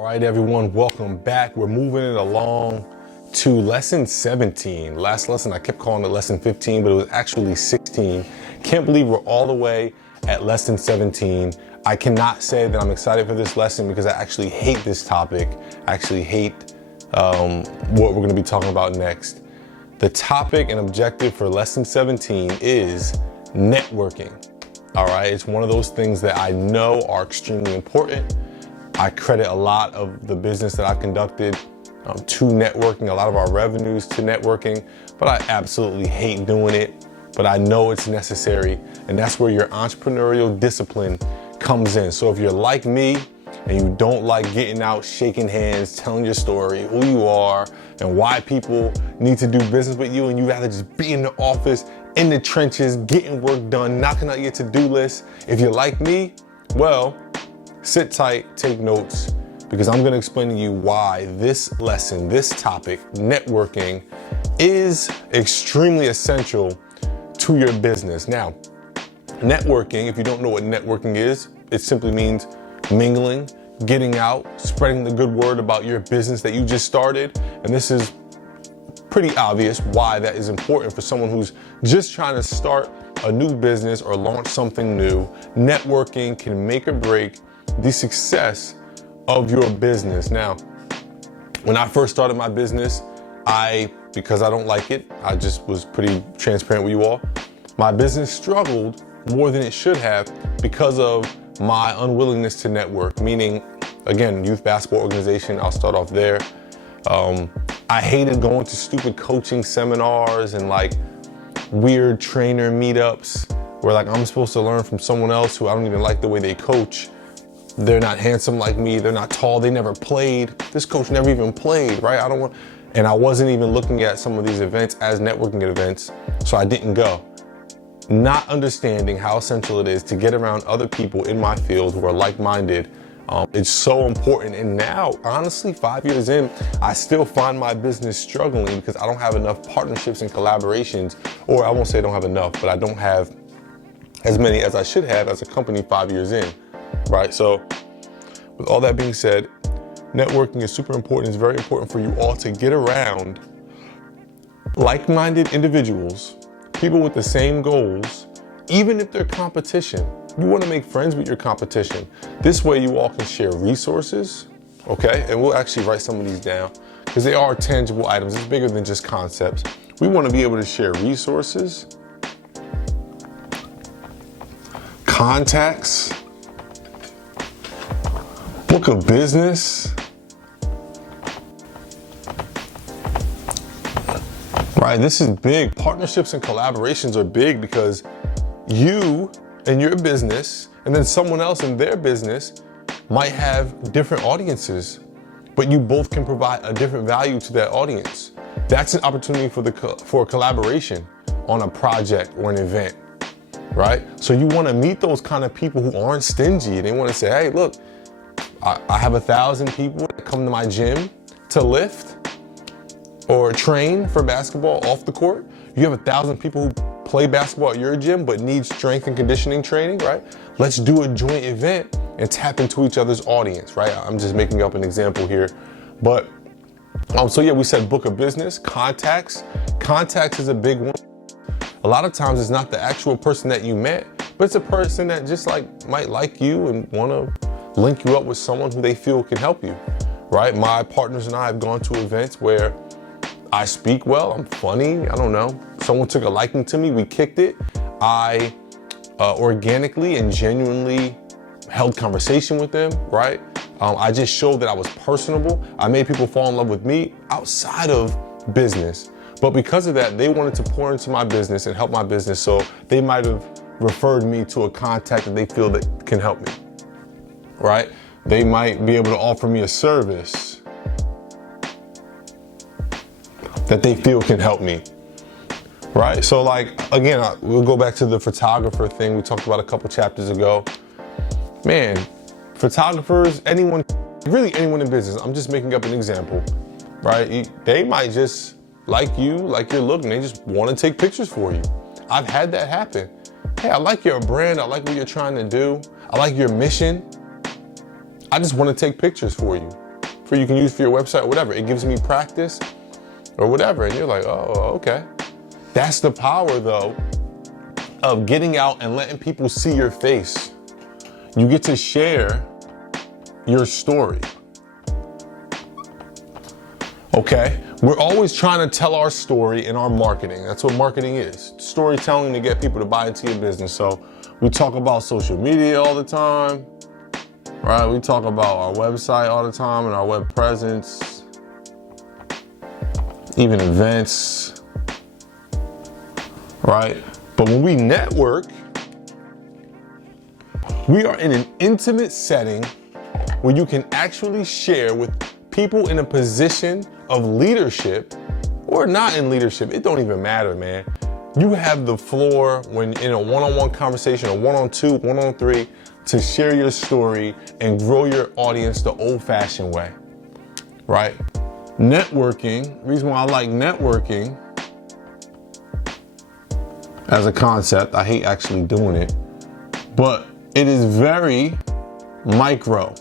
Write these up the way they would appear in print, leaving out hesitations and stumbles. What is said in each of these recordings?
All right, everyone, welcome back. We're moving it along to lesson 17. Last lesson, I kept calling it lesson 15, but it was actually 16. Can't believe we're all the way at lesson 17. I cannot say that I'm excited for this lesson because I actually hate this topic. I actually hate what we're gonna be talking about next. The topic and objective for lesson 17 is networking. All right, it's one of those things that I know are extremely important. I credit a lot of the business that I've conducted to networking, a lot of our revenues to networking, but I absolutely hate doing it, but I know it's necessary, and that's where your entrepreneurial discipline comes in. So if you're like me and you don't like getting out, shaking hands, telling your story, who you are, and why people need to do business with you, and you rather just be in the office, in the trenches, getting work done, knocking out your to-do list. If you're like me, well, sit tight, take notes, because I'm gonna explain to you why this lesson, this topic, networking, is extremely essential to your business. Now, networking, if you don't know what networking is, it simply means mingling, getting out, spreading the good word about your business that you just started. And this is pretty obvious why that is important for someone who's just trying to start a new business or launch something new. Networking can make or break the success of your business. Now, when I first started my business, because I don't like it, I just was pretty transparent with you all. My business struggled more than it should have because of my unwillingness to network, meaning, again, youth basketball organization, I'll start off there. I hated going to stupid coaching seminars and like weird trainer meetups where like I'm supposed to learn from someone else who I don't even like the way they coach. They're not handsome like me, they're not tall, they never played. This coach never even played, right? And I wasn't even looking at some of these events as networking events, so I didn't go. Not understanding how essential it is to get around other people in my field who are like-minded. It's so important. And now, honestly, 5 years in, I still find my business struggling because I don't have enough partnerships and collaborations, or I won't say I don't have enough, but I don't have as many as I should have as a company 5 years in, right? So with all that being said, networking is super important. It's very important for you all to get around like-minded individuals, people with the same goals, even if they're competition. You want to make friends with your competition. This way you all can share resources, okay? And we'll actually write some of these down because they are tangible items. It's bigger than just concepts. We want to be able to share resources, contacts, book of business, right? This is big. Partnerships and collaborations are big because you and your business and then someone else in their business might have different audiences, but you both can provide a different value to that audience. That's an opportunity for a collaboration on a project or an event, right? So you want to meet those kind of people who aren't stingy. They want to say, hey, look, I have 1,000 people that come to my gym to lift or train for basketball off the court. You have 1,000 people who play basketball at your gym but need strength and conditioning training, right? Let's do a joint event and tap into each other's audience, right? I'm just making up an example here. But, so yeah, we said book of business, contacts. Contacts is a big one. A lot of times it's not the actual person that you met, but it's a person that just might like you and want to link you up with someone who they feel can help you, right? My partners and I have gone to events where I speak well, I'm funny, I don't know. Someone took a liking to me, we kicked it. I organically and genuinely held conversation with them, right? I just showed that I was personable. I made people fall in love with me outside of business. But because of that, they wanted to pour into my business and help my business, so they might have referred me to a contact that they feel that can help me, right? They might be able to offer me a service that they feel can help me, right? So again, we'll go back to the photographer thing we talked about a couple chapters ago. Man, photographers, really anyone in business, I'm just making up an example, right? They might just like you, like your look, and they just want to take pictures for you. I've had that happen. Hey, I like your brand, I like what you're trying to do, I like your mission. I just want to take pictures for you. for you can use for your website or whatever. It gives me practice or whatever. And you're like, oh, okay. That's the power though of getting out and letting people see your face. You get to share your story. Okay? We're always trying to tell our story in our marketing. That's what marketing is. Storytelling to get people to buy into your business. So we talk about social media all the time, right? We talk about our website all the time and our web presence, even events, right? But when we network, we are in an intimate setting where you can actually share with people in a position of leadership or not in leadership. It don't even matter, man. You have the floor when in a one-on-one conversation, a one-on-two, one-on-three, to share your story and grow your audience the old-fashioned way, right? Networking, reason why I like networking as a concept, I hate actually doing it, but it is very micro.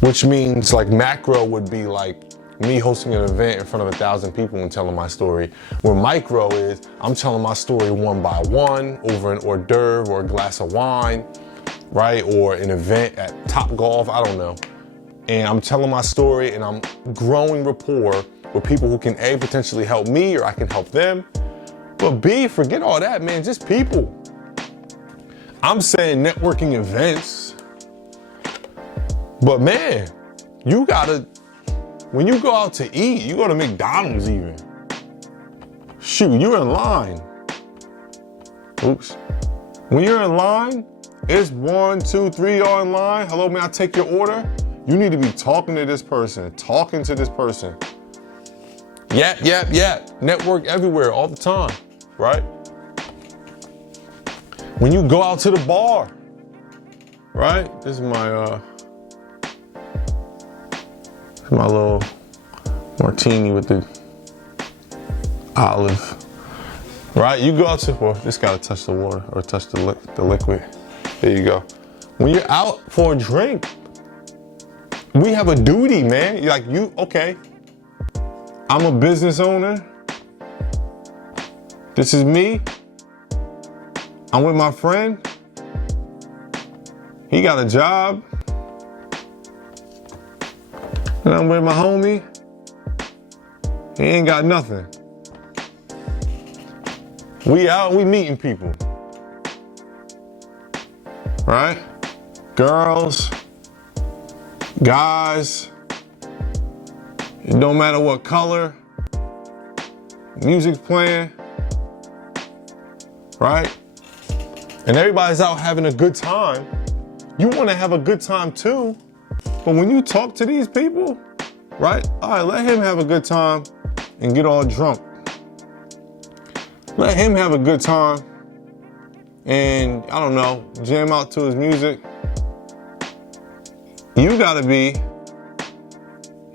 Which means like macro would be like me hosting an event in front of 1,000 people and telling my story. Where micro is, I'm telling my story one by one over an hors d'oeuvre or a glass of wine, right? Or an event at Top Golf, I don't know. And I'm telling my story and I'm growing rapport with people who can A, potentially help me or I can help them. But B, forget all that, man, just people. I'm saying networking events. But man, you gotta, when you go out to eat, you go to McDonald's even. Shoot, you're in line. Oops. When you're in line, it's 1, 2, 3 y'all in line. Hello, may I take your order? You need to be talking to this person, talking to this person. Yap, yap, yap. Network everywhere, all the time, right? When you go out to the bar, right? This is my little martini with the olive, right? You go out to, well, just gotta touch the water or touch the liquid. There you go. When you're out for a drink, we have a duty, man. You're like, okay, I'm a business owner. This is me. I'm with my friend. He got a job. And I'm with my homie. He ain't got nothing. We out, we meeting people. Right? Girls, guys, it don't matter what color, music's playing, right? And everybody's out having a good time. You want to have a good time too. But when you talk to these people, right? All right, let him have a good time and get all drunk. Let him have a good time and, I don't know, jam out to his music. You gotta be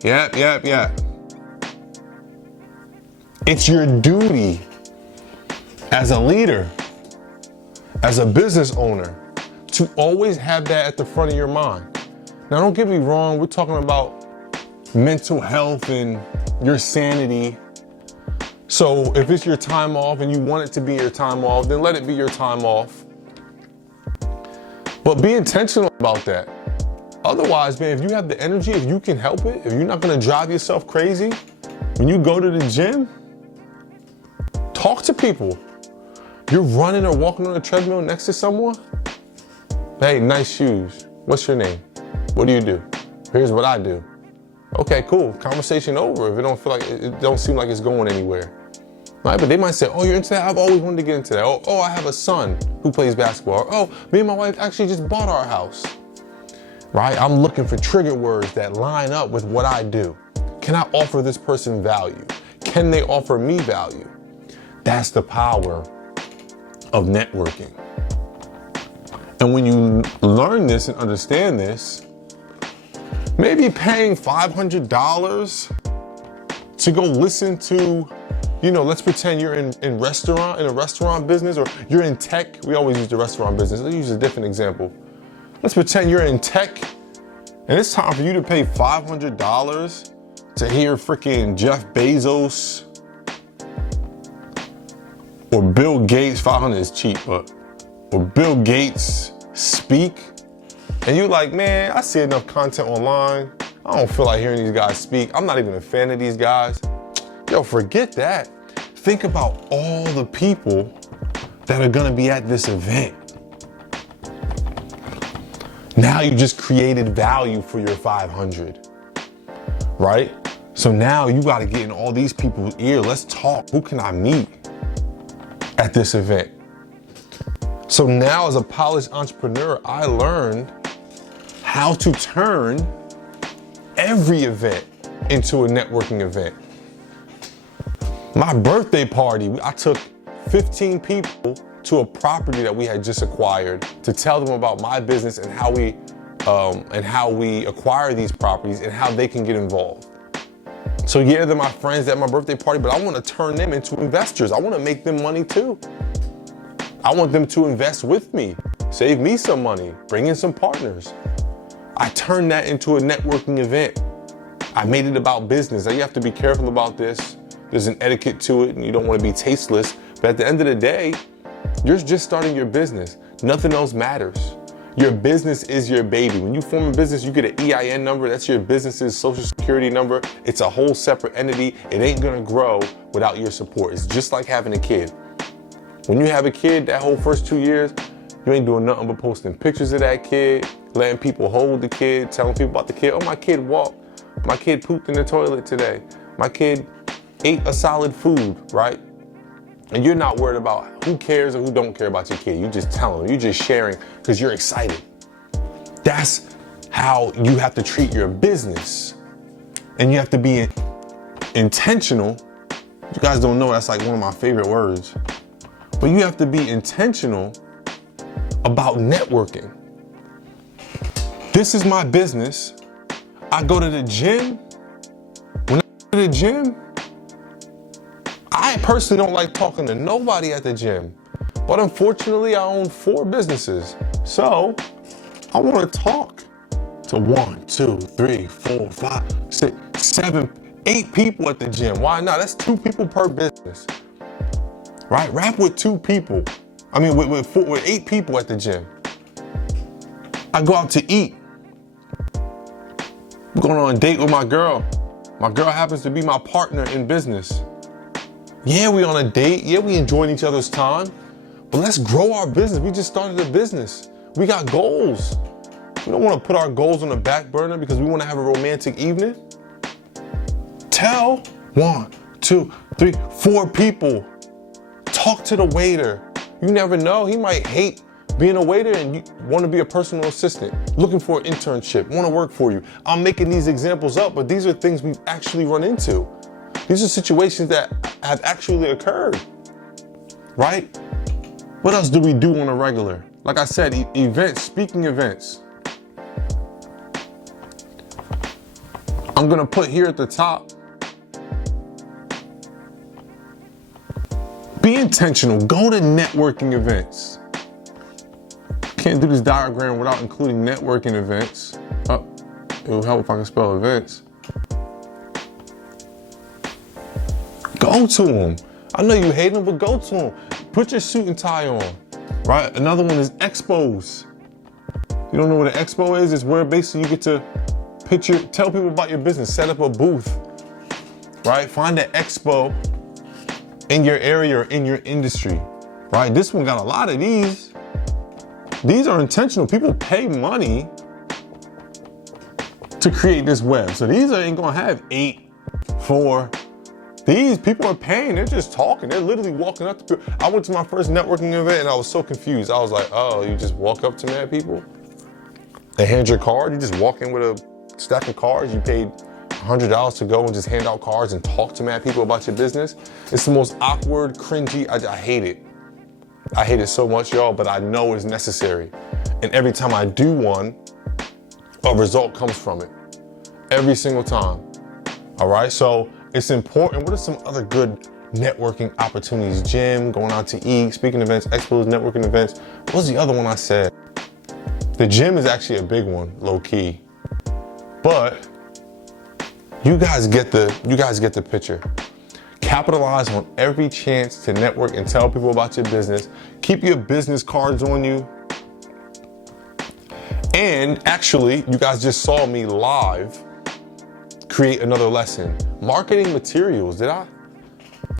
yap, yap, yap. It's your duty as a leader, as a business owner, to always have that at the front of your mind. Now, don't get me wrong, we're talking about mental health and your sanity. So if it's your time off and you want it to be your time off, then let it be your time off. But be intentional about that. Otherwise, man, if you have the energy, if you can help it, if you're not gonna drive yourself crazy, when you go to the gym, talk to people. You're running or walking on a treadmill next to someone. Hey, nice shoes. What's your name? What do you do? Here's what I do. Okay, cool. Conversation over. If it don't feel like it don't seem like it's going anywhere, right? But they might say, "Oh, you're into that? I've always wanted to get into that." Oh, I have a son who plays basketball. Or, oh, me and my wife actually just bought our house. Right? I'm looking for trigger words that line up with what I do. Can I offer this person value? Can they offer me value? That's the power of networking. And when you learn this and understand this, maybe paying $500 to go listen to, let's pretend you're in a restaurant business, or you're in tech. We always use the restaurant business. Let's use a different example. Let's pretend you're in tech And it's time for you to pay $500 to hear freaking Jeff Bezos or Bill Gates. 500 is cheap, but or Bill Gates speak. And you're like, man, I see enough content online. I don't feel like hearing these guys speak. I'm not even a fan of these guys. Yo, forget that. Think about all the people that are gonna be at this event. Now you just created value for your 500, right? So now you gotta get in all these people's ear. Let's talk. Who can I meet at this event? So now as a polished entrepreneur, I learned how to turn every event into a networking event. My birthday party, I took 15 people to a property that we had just acquired to tell them about my business and how we acquire these properties and how they can get involved. So yeah, they're my friends at my birthday party, but I want to turn them into investors. I want to make them money too. I want them to invest with me, save me some money, bring in some partners. I turned that into a networking event. I made it about business. Now you have to be careful about this. There's an etiquette to it and you don't want to be tasteless. But at the end of the day, you're just starting your business. Nothing else matters. Your business is your baby. When you form a business, you get an EIN number. That's your business's social security number. It's a whole separate entity. It ain't gonna grow without your support. It's just like having a kid. When you have a kid, that whole first 2 years, you ain't doing nothing but posting pictures of that kid, letting people hold the kid, telling people about the kid. Oh, my kid walked. My kid pooped in the toilet today. My kid ate a solid food, right? And you're not worried about who cares or who don't care about your kid. You just tell them, you're just sharing because you're excited. That's how you have to treat your business. And you have to be intentional. You guys don't know, that's like one of my favorite words. But you have to be intentional about networking. This is my business. I go to the gym. When I go to the gym, I personally don't like talking to nobody at the gym, but unfortunately I own 4 businesses. So I want to talk to 1, 2, 3, 4, 5, 6, 7, 8 people at the gym. Why not? That's 2 people per business, right? Rap with 2 people. I mean, with 8 people at the gym. I go out to eat. I'm going on a date with my girl. My girl happens to be my partner in business. Yeah, we on a date. Yeah, we enjoying each other's time. But let's grow our business. We just started a business. We got goals. We don't want to put our goals on the back burner because we want to have a romantic evening. Tell 1, 2, 3, 4 people. Talk to the waiter. You never know. He might hate being a waiter and you want to be a personal assistant, looking for an internship, want to work for you. I'm making these examples up, but these are things we've actually run into. These are situations that have actually occurred, right? What else do we do on a regular? Like I said, events, speaking events. I'm gonna put here at the top, be intentional, go to networking events. Can't do this diagram without including networking events. Oh, it will help if I can spell events. Go to them. I know you hate them, but go to them. Put your suit and tie on, right? Another one is expos. You don't know what an expo is? It's where basically you get to tell people about your business, set up a booth, right? Find an expo in your area or in your industry, right? This one got a lot of these. These are intentional. People pay money to create this web. So these ain't gonna have 8, 4. These people are paying, they're just talking. They're literally walking up to people. I went to my first networking event and I was so confused. I was like, oh, you just walk up to mad people? They hand your card, you just walk in with a stack of cards, you paid $100 to go and just hand out cards and talk to mad people about your business. It's the most awkward, cringy, I hate it. I hate it so much, y'all, but I know it's necessary. And every time I do one, a result comes from it. Every single time, all right? So it's important. What are some other good networking opportunities? Gym, going out to eat, speaking events, expos, networking events. What was the other one I said? The gym is actually a big one, low key. But you guys get the picture. Capitalize on every chance to network and tell people about your business. Keep your business cards on you. And actually, you guys just saw me live create another lesson. Marketing materials, I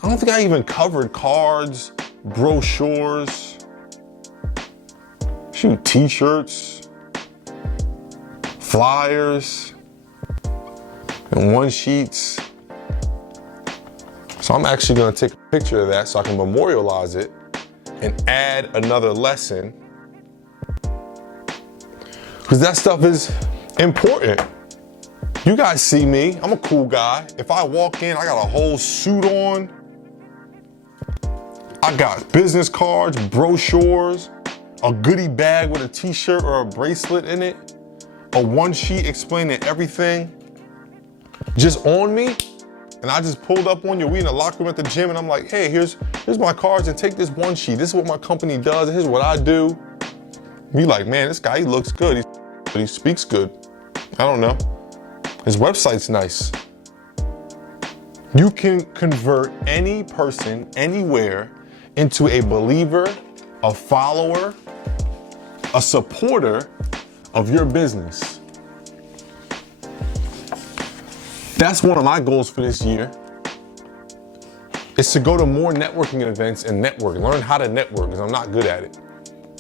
don't think I even covered cards, brochures, t-shirts, flyers, and one sheets. So I'm actually gonna take a picture of that so I can memorialize it and add another lesson, because that stuff is important. You guys see me, I'm a cool guy. If I walk in, I got a whole suit on. I got business cards, brochures, a goodie bag with a t-shirt or a bracelet in it, a one sheet explaining everything just on me. And I just pulled up on you. We in the locker room at the gym and I'm like, hey, here's my cards and take this one sheet. This is what my company does. Here's what I do. You like, man, this guy, he looks good. He speaks good. I don't know. His website's nice. You can convert any person, anywhere, into a believer, a follower, a supporter of your business. That's one of my goals for this year. Is to go to more networking events and network, learn how to network, because I'm not good at it.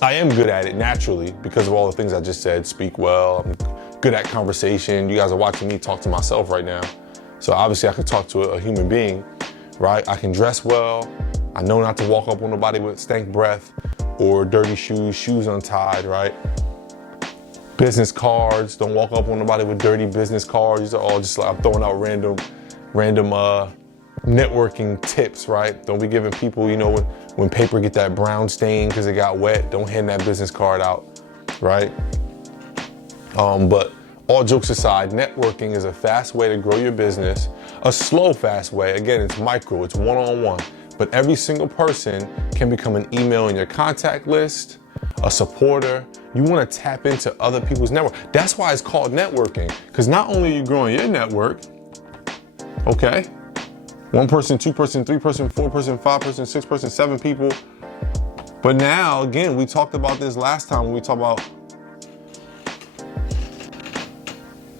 I am good at it naturally because of all the things I just said, speak well, I'm good at conversation. You guys are watching me talk to myself right now. So obviously I can talk to a human being, right? I can dress well. I know not to walk up on nobody with stank breath or dirty shoes untied, right? Business cards, don't walk up on nobody with dirty business cards. These are all just like, I'm throwing out random networking tips, right? Don't be giving people, when paper get that brown stain because it got wet, don't hand that business card out, right? But all jokes aside, networking is a fast way to grow your business, a slow, fast way. Again, it's micro, it's one-on-one, but every single person can become an email in your contact list, a supporter. You want to tap into other people's network. That's why it's called networking, because not only are you growing your network, okay? 1 person, 2 person, 3 person, 4 person, 5 person, 6 person, 7 people. But now, again, we talked about this last time when we talked about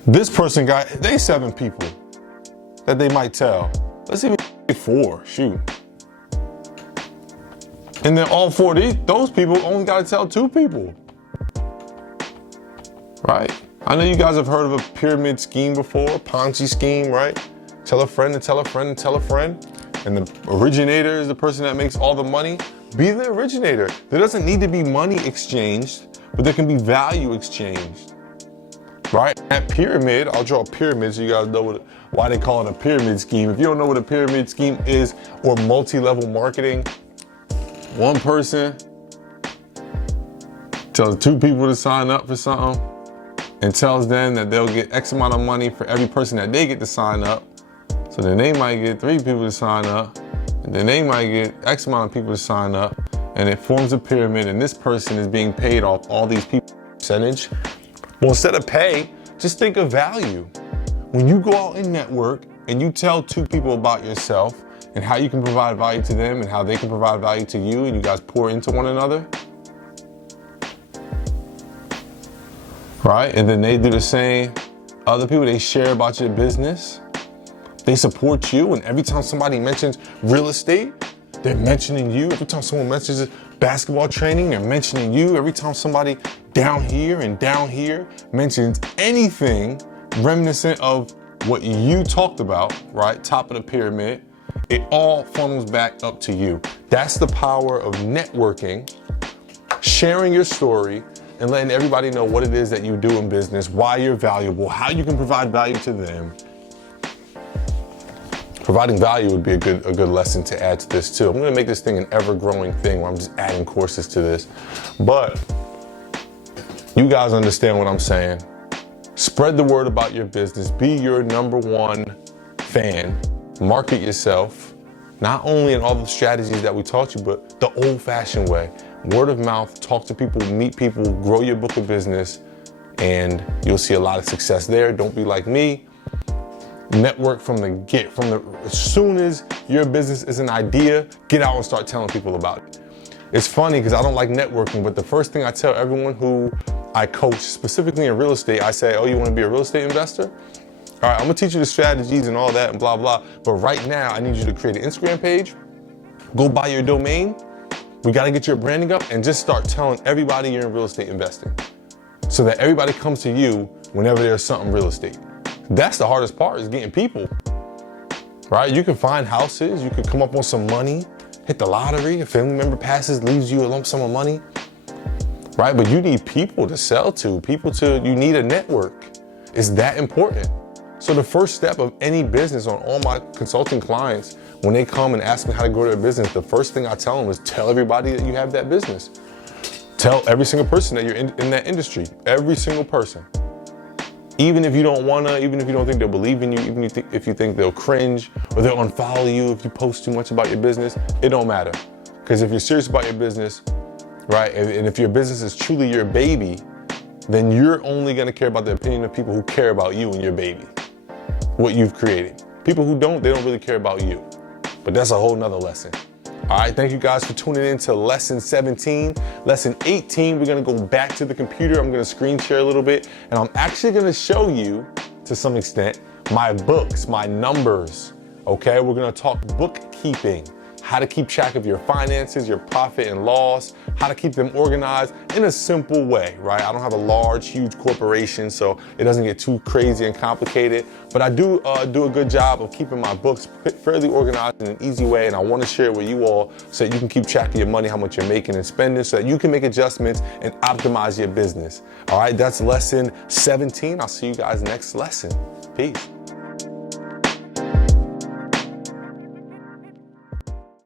this person they 7 people that they might tell. Let's even 4, shoot. And then all 4 of those people only got to tell 2 people, right? I know you guys have heard of a pyramid scheme before, Ponzi scheme, right? Tell a friend and tell a friend and tell a friend. And the originator is the person that makes all the money. Be the originator. There doesn't need to be money exchanged, but there can be value exchanged, right? That pyramid, I'll draw a pyramid so you guys know why they call it a pyramid scheme. If you don't know what a pyramid scheme is, or multi-level marketing, one person tells 2 people to sign up for something and tells them that they'll get X amount of money for every person that they get to sign up. So then they might get 3 people to sign up, and then they might get X amount of people to sign up, and it forms a pyramid, and this person is being paid off all these people percentage. Well, instead of pay, just think of value. When you go out and network and you tell 2 people about yourself and how you can provide value to them and how they can provide value to you, and you guys pour into one another, right? And then they do the same. Other people, they share about your business. They support you, and every time somebody mentions real estate, they're mentioning you. Every time someone mentions basketball training, they're mentioning you. Every time somebody down here and down here mentions anything reminiscent of what you talked about, right? Top of the pyramid, it all funnels back up to you. That's the power of networking, sharing your story, and letting everybody know what it is that you do in business, why you're valuable, how you can provide value to them. Providing value would be a good lesson to add to this too. I'm gonna make this thing an ever-growing thing where I'm just adding courses to this. But you guys understand what I'm saying. Spread the word about your business. Be your #1 fan. Market yourself, not only in all the strategies that we taught you, but the old-fashioned way. Word of mouth, talk to people, meet people, grow your book of business, and you'll see a lot of success there. Don't be like me. Network as soon as your business is an idea, get out and start telling people about it. It's funny because I don't like networking, but the first thing I tell everyone who I coach, specifically in real estate, I say, oh, you want to be a real estate investor? All right, I'm gonna teach you the strategies and all that and blah, blah. But right now, I need you to create an Instagram page, go buy your domain. We gotta get your branding up and just start telling everybody you're in real estate investing so that everybody comes to you whenever there's something real estate. That's the hardest part, is getting people, right? You can find houses, you could come up on some money, hit the lottery, a family member passes, leaves you a lump sum of money, right? But you need people to sell to, you need a network. It's that important. So the first step of any business, on all my consulting clients, when they come and ask me how to grow their business, the first thing I tell them is tell everybody that you have that business. Tell every single person that you're in that industry, every single person. Even if you don't wanna, even if you don't think they'll believe in you, even if you think they'll cringe or they'll unfollow you if you post too much about your business, it don't matter. Because if you're serious about your business, right, and if your business is truly your baby, then you're only gonna care about the opinion of people who care about you and your baby, what you've created. People who don't, they don't really care about you. But that's a whole nother lesson. All right, thank you guys for tuning in to lesson 17. Lesson 18, we're gonna go back to the computer. I'm gonna screen share a little bit, and I'm actually gonna show you, to some extent, my books, my numbers, okay? We're gonna talk bookkeeping, how to keep track of your finances, your profit and loss, how to keep them organized in a simple way, right? I don't have a large, huge corporation, so it doesn't get too crazy and complicated, but I do do a good job of keeping my books fairly organized in an easy way, and I wanna share it with you all so that you can keep track of your money, how much you're making and spending, so that you can make adjustments and optimize your business. All right, that's lesson 17. I'll see you guys next lesson. Peace.